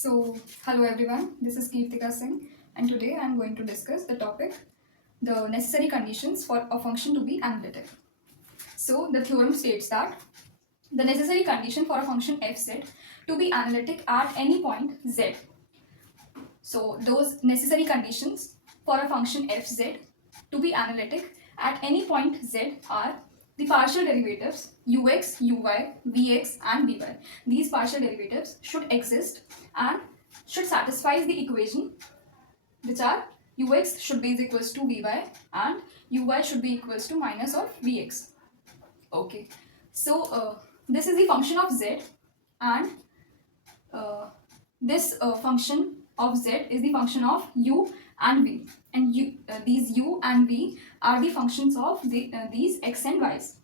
Hello everyone, this is Kirtika Singh, and today I am going to discuss the topic the necessary conditions for a function to be analytic. So, the theorem states that the necessary condition for a function fz to be analytic at any point z. So, those necessary conditions for a function fz to be analytic at any point z are the partial derivatives ux, uy, vx, and vy. These partial derivatives should exist and should satisfy the equation which are ux should be equals to vy and uy should be equals to minus of vx. Okay, so this is the function of z, and this function of z is the function of u and v, and these u and v are the functions of these x and y's.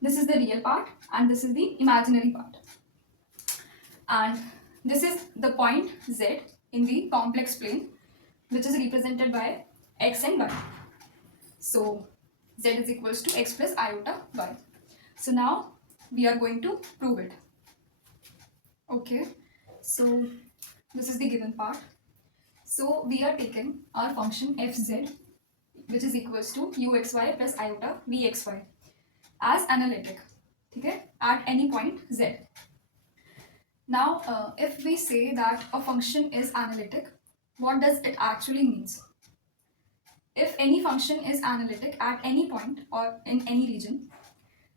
This is the real part and this is the imaginary part, and this is the point z in the complex plane which is represented by x and y. So z is equals to x plus iota y. So now we are going to prove it. Okay, so this is the given part. So we are taking our function fz, which is equals to uxy plus iota vxy, as analytic, okay, at any point z. Now, if we say that a function is analytic, what does it actually means? If any function is analytic at any point or in any region,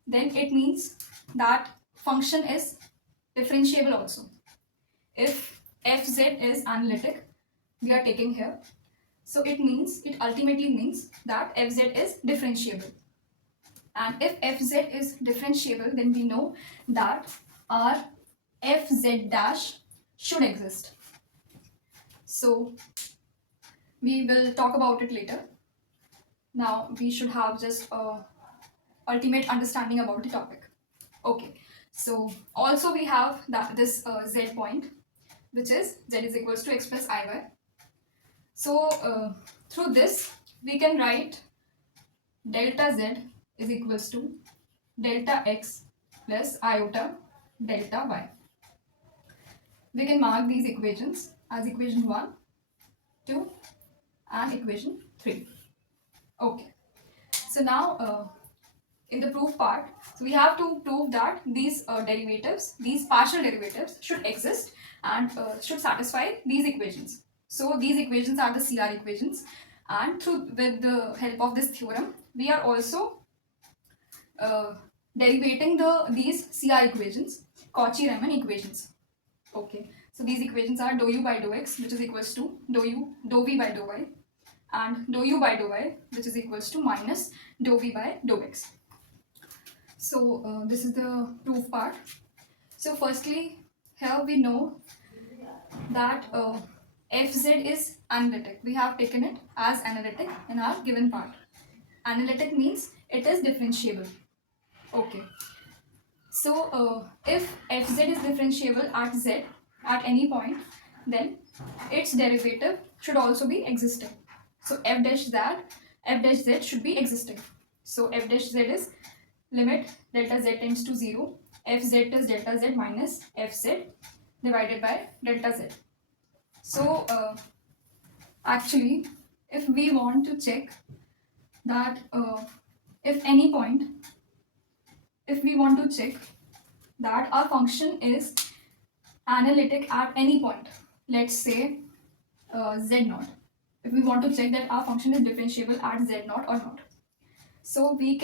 then it means that function is differentiable also. If fz is analytic, we are taking here, so it ultimately means that fz is differentiable. And if fz is differentiable, then we know that our fz dash should exist. So we will talk about it later. Now we should have just a ultimate understanding about the topic. Okay, so also we have this z point, which is z is equals to x plus iy. So through this we can write delta z is equals to delta x plus iota delta y. We can mark these equations as equation 1, 2 and equation 3. Okay, so now in the proof part, so we have to prove that these derivatives, these partial derivatives should exist and should satisfy these equations. So these equations are the CR equations, and with the help of this theorem, we are also derivating these CR equations, Cauchy-Riemann equations. Okay, so these equations are dou u by dou x, which is equals to dou v by dou y, and dou u by dou y, which is equals to minus dou v by dou x. So this is the proof part. So firstly, here we know that fz is analytic. We have taken it as analytic in our given part. Analytic means it is differentiable. Okay. So if fz is differentiable at z at any point, then its derivative should also be existing. So f dash z should be existing. So f dash z is limit delta z tends to 0 fz is delta z minus fz divided by delta z. So actually, if we want to check that if any point, if we want to check that our function is analytic at any point, let's say z naught, if we want to check that our function is differentiable at z naught or not, so we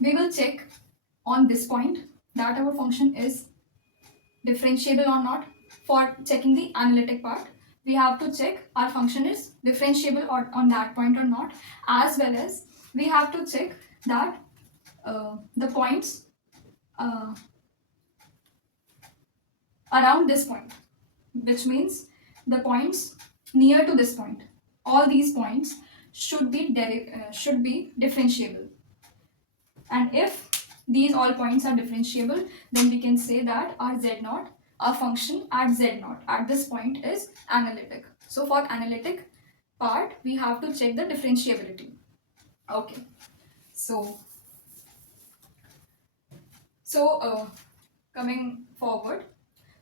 will check on this point that our function is differentiable or not. For checking the analytic part, we have to check our function is differentiable or on that point or not, as well as we have to check that the points around this point, which means the points near to this point, all these points should be differentiable. And if these all points are differentiable, then we can say that our z naught, our function at z naught at this point is analytic. So for analytic part, we have to check the differentiability. Okay, so coming forward,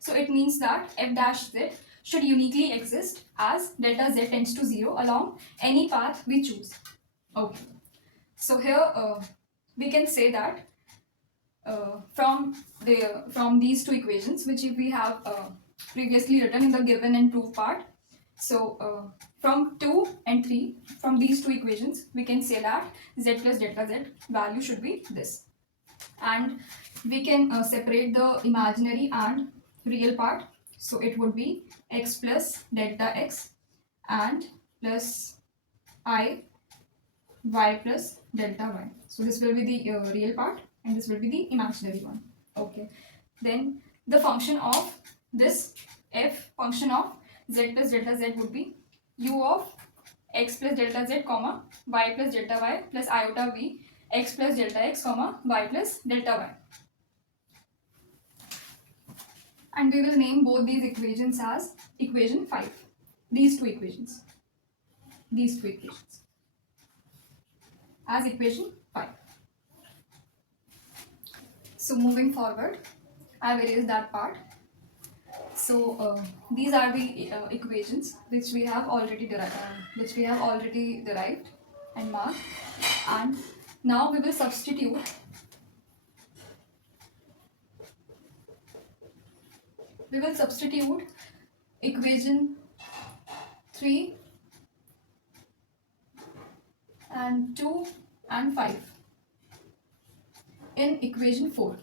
So it means that f dash z should uniquely exist as delta z tends to 0 along any path we choose. Okay. So here we can say that from these two equations, which we have previously written in the given and proof part. So from 2 and 3, from these two equations, we can say that z plus delta z value should be this. And we can separate the imaginary and real part. So it would be x plus delta x and plus I y plus delta y. So this will be the real part and this will be the imaginary one. Okay. Then the function of this f function of z plus delta z would be u of x plus delta z comma y plus delta y plus iota v x plus delta x comma y plus delta y. And we will name both these equations as equation 5. These two equations as equation 5. So moving forward, I have erased that part. So these are the equations which we have already derived and marked. And now we will substitute equation 3 and 2 and 5 in equation 4.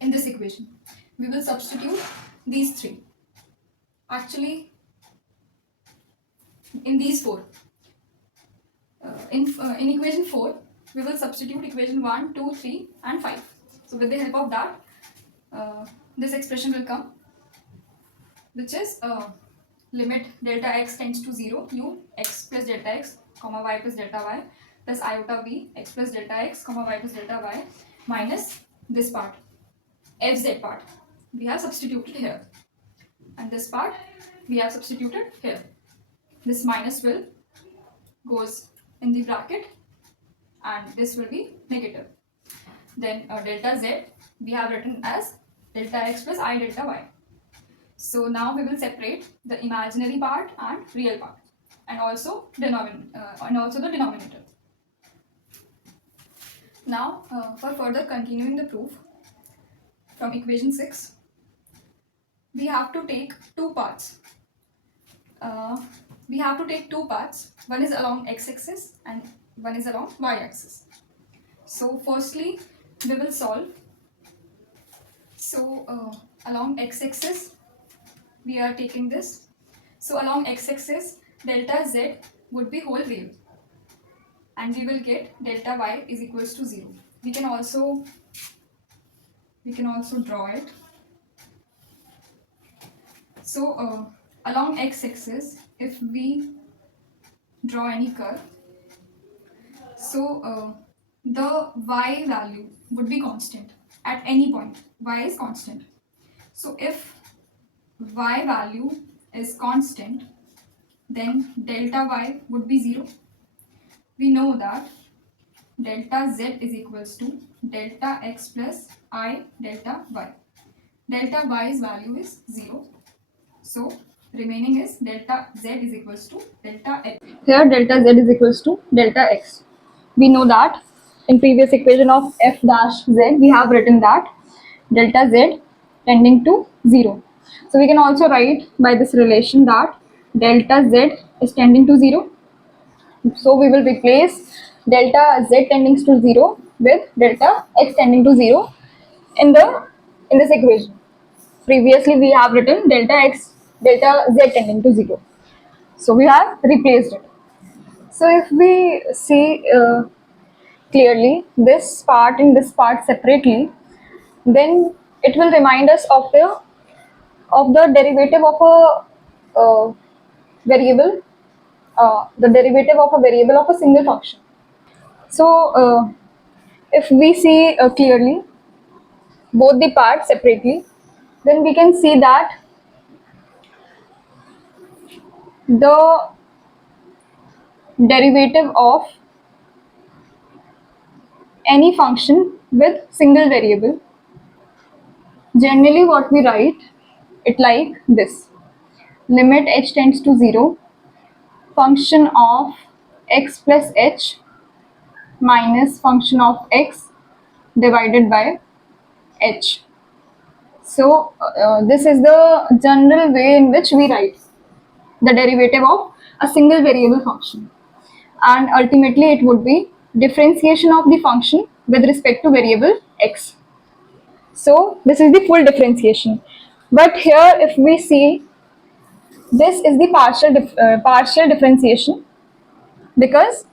In this equation, we will substitute these three. Actually, in these four. In equation 4, we will substitute equation 1, 2, 3 and 5. So with the help of that, this expression will come, which is limit delta x tends to 0 u x plus delta x comma y plus delta y plus iota v x plus delta x comma y plus delta y minus this part, fz part we have substituted here, and this part we have substituted here. This minus will goes in the bracket and this will be negative. Then delta z we have written as delta x plus I delta y. So now we will separate the imaginary part and real part, and also the denominator. Now for further continuing the proof, from equation 6 we have to take two parts. One is along x-axis and one is along y-axis. So firstly we will solve. So along x-axis we are taking this. So along x-axis delta z would be whole wave and we will get delta y is equals to 0. We can also draw it. So along x-axis, if we draw any curve, so the y value would be constant at any point. Y is constant. So if y value is constant, then delta y would be 0. We know that delta z is equals to delta x plus I delta y. Delta y's value is 0. So remaining is delta z is equals to delta x. Here delta z is equals to delta x. We know that in previous equation of f dash z we have written that delta z tending to 0. So we can also write by this relation that delta z is tending to 0. So we will replace delta z tending to 0 with delta x tending to 0 in this equation. Previously we have written delta z tending to 0. So we have replaced it. So if we see clearly this part and this part separately, then it will remind us of the derivative of a variable, the derivative of a variable of a single function. So if we see clearly both the parts separately, then we can see that the derivative of any function with single variable Generally what we write it like this: limit h tends to 0, function of x plus h minus function of x divided by h. So this is the general way in which we write the derivative of a single variable function, and ultimately it would be differentiation of the function with respect to variable x. So this is the full differentiation. But here if we see, this is the partial differentiation, because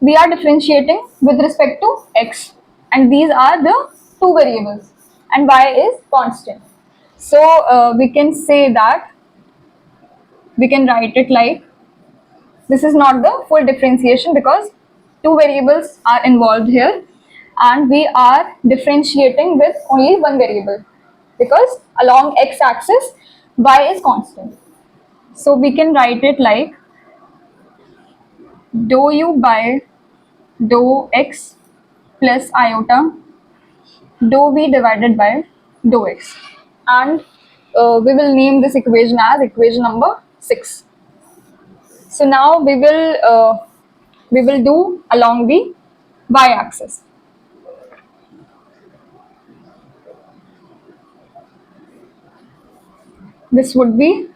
we are differentiating with respect to x, and these are the two variables and y is constant. So we can say that, we can write it like, this is not the full differentiation because two variables are involved here, and we are differentiating with only one variable because along x axis y is constant. So we can write it like dou u by dou x plus iota dou v divided by dou x, and we will name this equation as equation number 6. So now we will do along the y axis. This would be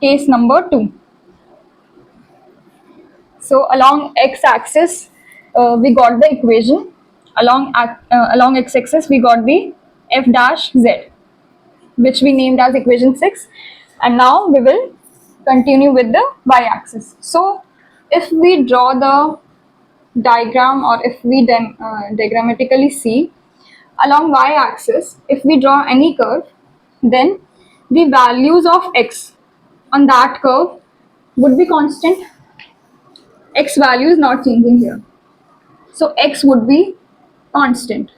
case number 2. So along x axis we got the equation, along x axis we got the f dash z, which we named as equation 6, and now we will continue with the y axis. So if we draw the diagram, or if we diagrammatically see, along y axis if we draw any curve, then the values of x on that curve would be constant. X value is not changing here, so x would be constant.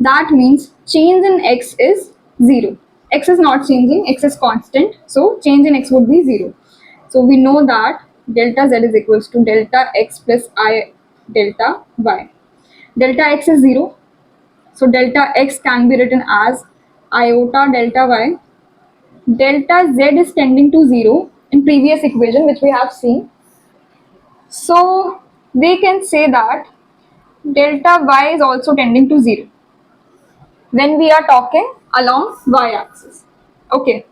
That means change in x is 0. X is not changing, x is constant, so change in x would be 0. So we know that delta z is equals to delta x plus I delta y. Delta x is 0, so delta x can be written as iota delta y. Delta z is tending to 0 in previous equation which we have seen. So we can say that delta y is also tending to 0 when we are talking along y-axis. Okay,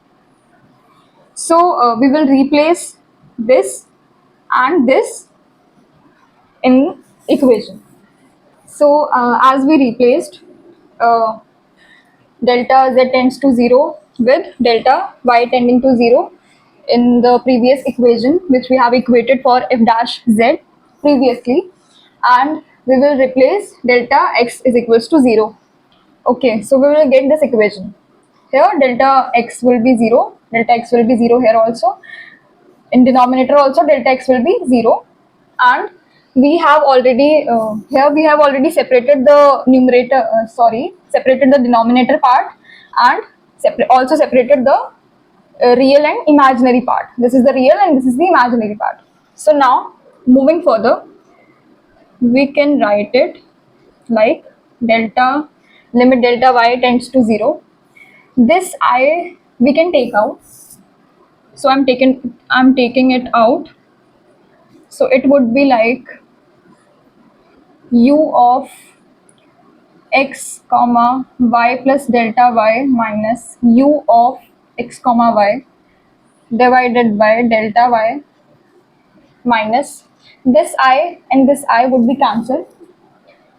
so we will replace this and this in equation. So as we replaced uh, delta z tends to 0 with delta y tending to 0 in the previous equation which we have equated for f dash z previously, and we will replace delta x is equals to 0. Okay, so we will get this equation. Here delta x will be 0, delta x will be 0 here also. In denominator also delta x will be 0, and we have already here we have already separated the numerator, separated the denominator part, and also separated the real and imaginary part. This is the real and this is the imaginary part. So now moving further, we can write it like delta limit delta y tends to 0. This I we can take out. So I'm taking it out. So it would be like u of x comma y plus delta y minus u of x comma y divided by delta y minus this I and this I would be cancelled.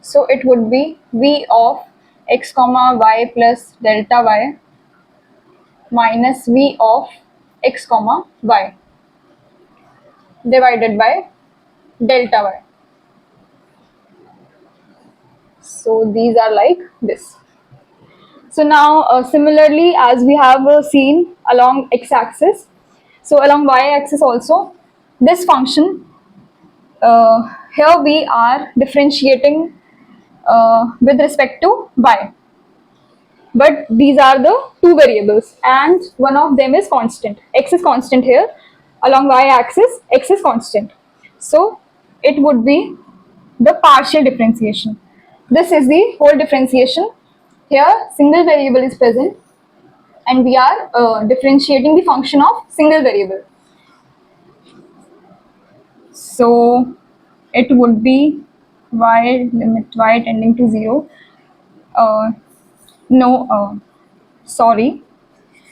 So it would be v of x comma y plus delta y minus v of x comma y divided by delta y. So these are like this. So now similarly as we have seen along x-axis, so along y-axis also, this function, here we are differentiating with respect to y, but these are the two variables and one of them is constant. X is constant here, along y-axis x is constant. So it would be the partial differentiation. This is the whole differentiation Here, single variable is present, and we are differentiating the function of single variable. So it would be y limit y tending to 0. Uh, no, sorry.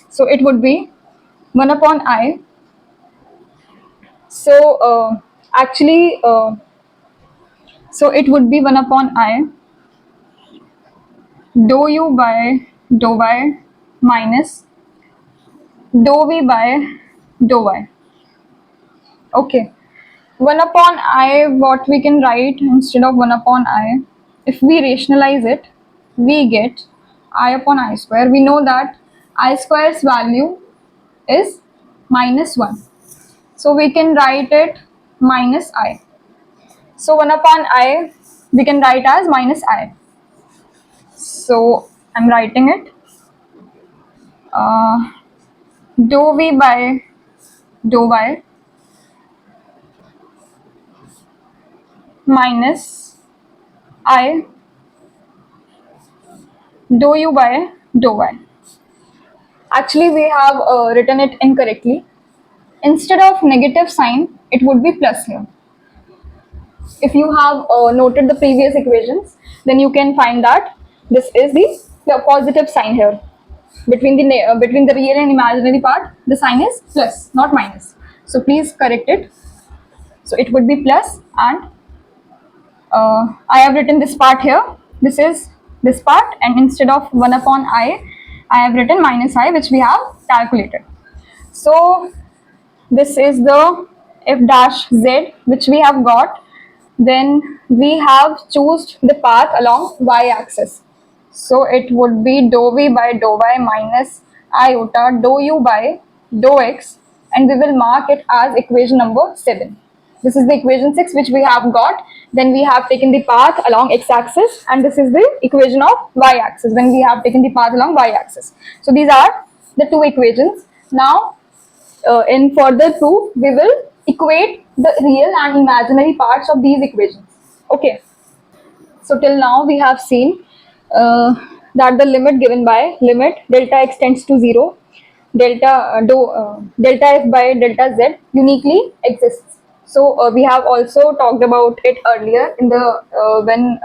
So it would be 1 upon I. So actually, so it would be 1 upon I dou u by dou y minus dou v by dou y. Okay. 1 upon I, what we can write instead of 1 upon I, if we rationalize it, we get I upon I square. We know that I square's value is minus 1. So we can write it minus I. So 1 upon I, we can write as minus I. So I'm writing it. Uh, Dou v by dou y minus I dou u by dou y. Actually, we have written it incorrectly. Instead of negative sign, it would be plus here. If you have noted the previous equations, then you can find that this is the positive sign here. Between the real and imaginary part, the sign is plus, not minus. So please correct it. So it would be plus, and I have written this part here. This is this part, and instead of 1 upon I have written minus I, which we have calculated. So this is the f dash z which we have got. Then we have choose the path along y axis. So it would be dou v by dou y minus iota dou u by dou x, and we will mark it as equation number 7. This is the equation 6 which we have got. Then we have taken the path along x axis, and this is the equation of y axis when we have taken the path along y axis. So these are the two equations. Now in further proof, we will equate the real and imaginary parts of these equations. Okay. So till now we have seen that the limit given by limit delta x tends to 0, delta f by delta z uniquely exists. So we have also talked about it earlier in the when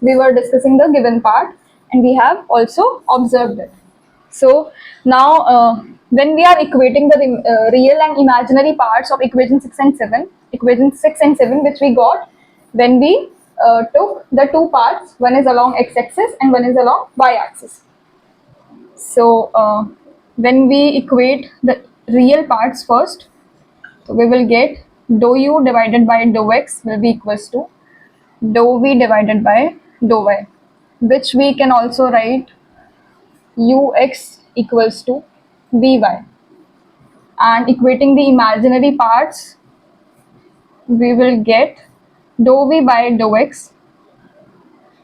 we were discussing the given part, and we have also observed it. So now, when we are equating the real and imaginary parts of equation 6 and 7, equation 6 and 7 which we got when we took the two parts, one is along x-axis and one is along y-axis. So when we equate the real parts first, so we will get dou u divided by dou x will be equals to dou v divided by dou y, which we can also write ux equals to vy, and equating the imaginary parts we will get dou v by dou x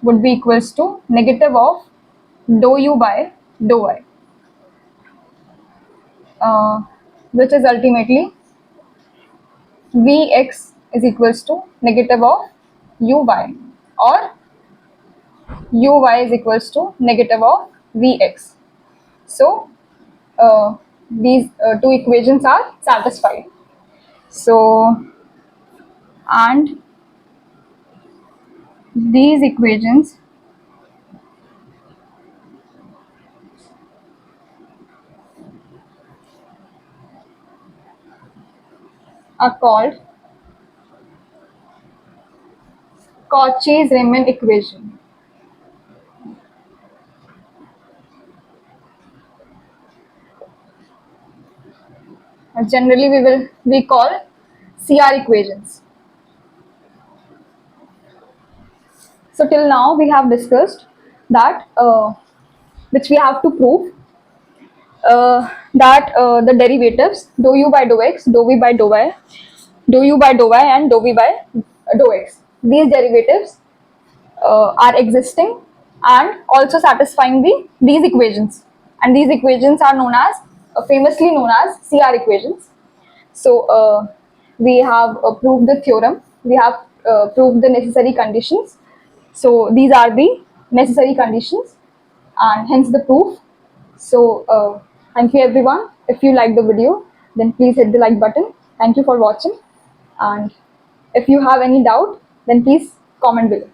would be equals to negative of dou u by dou y, uh, which is ultimately vx is equals to negative of uy, or uy is equals to negative of vx. So these two equations are satisfied. So, and these equations are called Cauchy-Riemann equation. Generally, we call CR equations. So till now we have discussed that which we have to prove that the derivatives dou u by dou x, dou v by dou y, dou u by dou y, and dou v by dou x. These derivatives are existing and also satisfying these equations, and these equations are known as famously known as CR equations. So we have proved the theorem, we have proved the necessary conditions. So these are the necessary conditions. and hence the proof. So thank you everyone. If you like the video, then please hit the like button. Thank you for watching, and if you have any doubt, then please comment below.